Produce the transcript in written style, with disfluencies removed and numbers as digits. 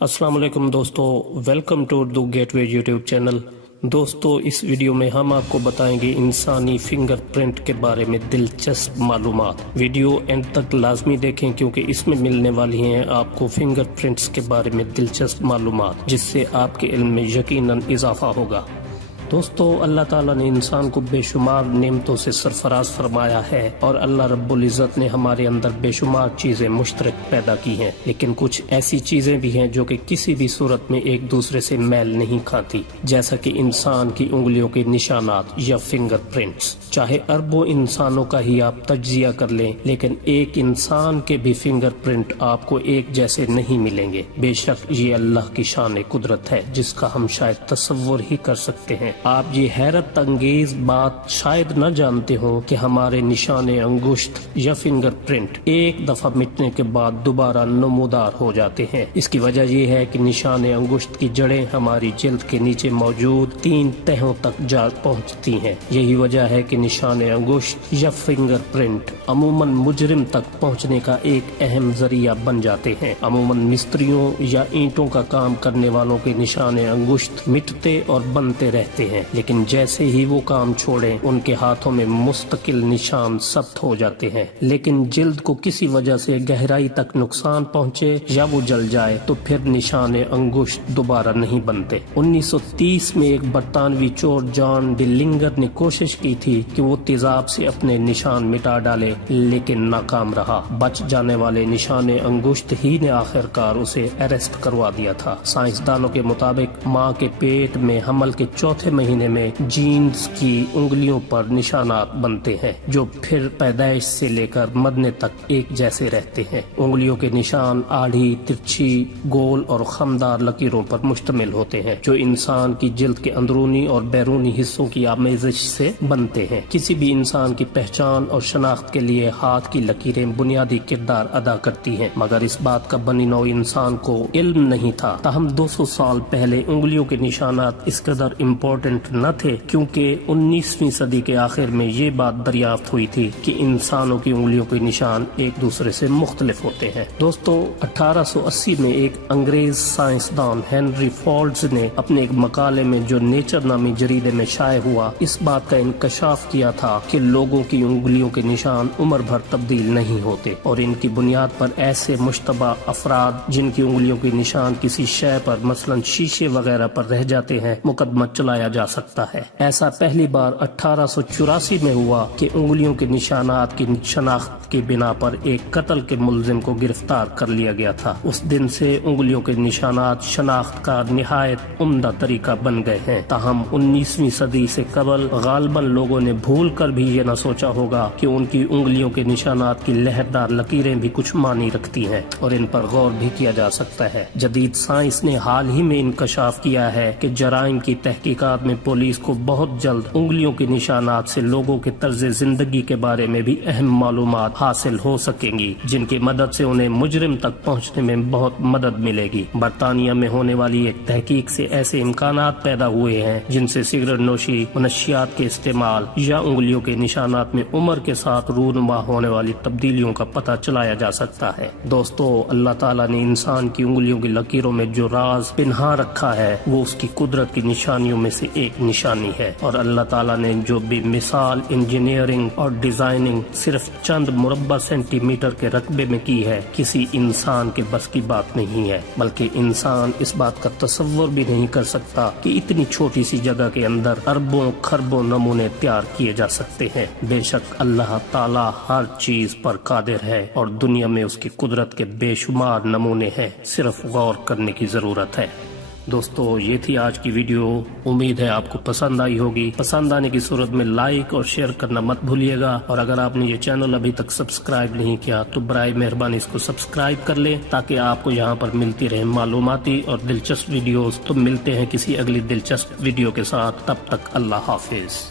السلام علیکم دوستو، welcome to Urdu gateway YouTube channel. دوستو، اس ویڈیو میں ہم آپ کو بتائیں گے انسانی فنگر پرنٹ کے بارے میں دلچسپ معلومات۔ ویڈیو اینڈ تک لازمی دیکھیں کیونکہ اس میں ملنے والی ہیں آپ کو فنگر پرنٹس کے بارے میں دلچسپ معلومات، جس سے آپ کے علم میں یقیناً اضافہ ہوگا۔ دوستو، اللہ تعالیٰ نے انسان کو بے شمار نعمتوں سے سرفراز فرمایا ہے اور اللہ رب العزت نے ہمارے اندر بے شمار چیزیں مشترک پیدا کی ہیں، لیکن کچھ ایسی چیزیں بھی ہیں جو کہ کسی بھی صورت میں ایک دوسرے سے میل نہیں کھاتی، جیسا کہ انسان کی انگلیوں کے نشانات یا فنگر پرنٹس۔ چاہے اربوں انسانوں کا ہی آپ تجزیہ کر لیں، لیکن ایک انسان کے بھی فنگر پرنٹ آپ کو ایک جیسے نہیں ملیں گے۔ بے شک یہ اللہ کی شان قدرت ہے جس کا ہم شاید تصور ہی کر سکتے ہیں۔ آپ یہ حیرت انگیز بات شاید نہ جانتے ہو کہ ہمارے نشان انگشت یا فنگر پرنٹ ایک دفعہ مٹنے کے بعد دوبارہ نمودار ہو جاتے ہیں۔ اس کی وجہ یہ ہے کہ نشان انگشت کی جڑیں ہماری جلد کے نیچے موجود 3 تہوں تک جا پہنچتی ہیں۔ یہی وجہ ہے کہ نشان انگشت یا فنگر پرنٹ عموماً مجرم تک پہنچنے کا ایک اہم ذریعہ بن جاتے ہیں۔ عموماً مستریوں یا اینٹوں کا کام کرنے والوں کے نشان انگشت مٹتے اور بنتے رہتے ہیں، لیکن جیسے ہی وہ کام چھوڑیں ان کے ہاتھوں میں مستقل نشان ثبت ہو جاتے ہیں۔ لیکن جلد کو کسی وجہ سے گہرائی تک نقصان پہنچے یا وہ جل جائے تو پھر نشان انگشت دوبارہ نہیں بنتے۔ 1930 میں ایک برطانوی چور جان ڈی لنگر نے کوشش کی تھی کہ وہ تیزاب سے اپنے نشان مٹا ڈالے، لیکن ناکام رہا۔ بچ جانے والے نشان انگشت ہی نے آخر کار اسے اریسٹ کروا دیا تھا۔ سائنسدانوں کے مطابق ماں کے پیٹ میں حمل کے چوتھے مہینے میں جینز کی انگلیوں پر نشانات بنتے ہیں جو پھر پیدائش سے لے کر مرنے تک ایک جیسے رہتے ہیں۔ انگلیوں کے نشان آڑھی، ترچھی، گول اور خمدار لکیروں پر مشتمل ہوتے ہیں جو انسان کی جلد کے اندرونی اور بیرونی حصوں کی آمیزش سے بنتے ہیں۔ کسی بھی انسان کی پہچان اور شناخت کے لیے ہاتھ کی لکیریں بنیادی کردار ادا کرتی ہیں، مگر اس بات کا بنی نوع انسان کو علم نہیں تھا۔ تاہم 200 سال پہلے انگلیوں کے نشانات اس قدر امپورٹنٹ نہ تھے کیونکہ 19ویں صدی کے آخر میں یہ بات دریافت ہوئی تھی کہ انسانوں کی انگلیوں کے نشان ایک دوسرے سے مختلف ہوتے ہیں۔ دوستو، 1880 میں ایک انگریز سائنسدان ہنری فولڈز نے اپنے ایک مقالے میں جو نیچر نامی جریدے میں شائع ہوا، اس بات کا انکشاف کیا تھا کہ لوگوں کی انگلیوں کے نشان عمر بھر تبدیل نہیں ہوتے اور ان کی بنیاد پر ایسے مشتبہ افراد جن کی انگلیوں کے نشان کسی شے پر مثلاً شیشے وغیرہ پر رہ جاتے ہیں مقدمہ چلایا جا سکتا ہے۔ ایسا پہلی بار 1884 میں ہوا کہ انگلیوں کے نشانات کی شناخت کی بنا پر ایک قتل کے ملزم کو گرفتار کر لیا گیا تھا۔ اس دن سے انگلیوں کے نشانات شناخت کا نہایت عمدہ طریقہ بن گئے ہیں۔ تاہم 19ویں صدی سے قبل غالباً لوگوں نے بھول کر بھی یہ نہ سوچا ہوگا کہ ان کی انگلیوں کے نشانات کی لہردار لکیریں بھی کچھ معنی رکھتی ہیں اور ان پر غور بھی کیا جا سکتا ہے۔ جدید سائنس نے حال ہی میں انکشاف کیا ہے کہ جرائم کی تحقیقات میں پولیس کو بہت جلد انگلیوں کے نشانات سے لوگوں کے طرز زندگی کے بارے میں بھی اہم معلومات حاصل ہو سکیں گی، جن کی مدد سے انہیں مجرم تک پہنچنے میں بہت مدد ملے گی۔ برطانیہ میں ہونے والی ایک تحقیق سے ایسے امکانات پیدا ہوئے ہیں جن سے سگریٹ نوشی، منشیات کے استعمال یا انگلیوں کے نشانات میں عمر کے ساتھ رونما ہونے والی تبدیلیوں کا پتہ چلایا جا سکتا ہے۔ دوستو، اللہ تعالیٰ نے انسان کی انگلیوں کی لکیروں میں جو راز پنہا رکھا ہے وہ اس کی قدرت کی نشانیوں میں سے ایک نشانی ہے، اور اللہ تعالیٰ نے جو بھی مثال انجینئرنگ اور ڈیزائننگ صرف چند مربع سینٹی میٹر کے رقبے میں کی ہے، کسی انسان کے بس کی بات نہیں ہے، بلکہ انسان اس بات کا تصور بھی نہیں کر سکتا کہ اتنی چھوٹی سی جگہ کے اندر اربوں خربوں نمونے تیار کیے جا سکتے ہیں۔ بے شک اللہ تعالیٰ ہر چیز پر قادر ہے اور دنیا میں اس کی قدرت کے بے شمار نمونے ہیں، صرف غور کرنے کی ضرورت ہے۔ دوستو، یہ تھی آج کی ویڈیو۔ امید ہے آپ کو پسند آئی ہوگی۔ پسند آنے کی صورت میں لائک اور شیئر کرنا مت بھولیے گا، اور اگر آپ نے یہ چینل ابھی تک سبسکرائب نہیں کیا تو برائے مہربانی اس کو سبسکرائب کر لیں تاکہ آپ کو یہاں پر ملتی رہے معلوماتی اور دلچسپ ویڈیوز۔ تو ملتے ہیں کسی اگلی دلچسپ ویڈیو کے ساتھ، تب تک اللہ حافظ۔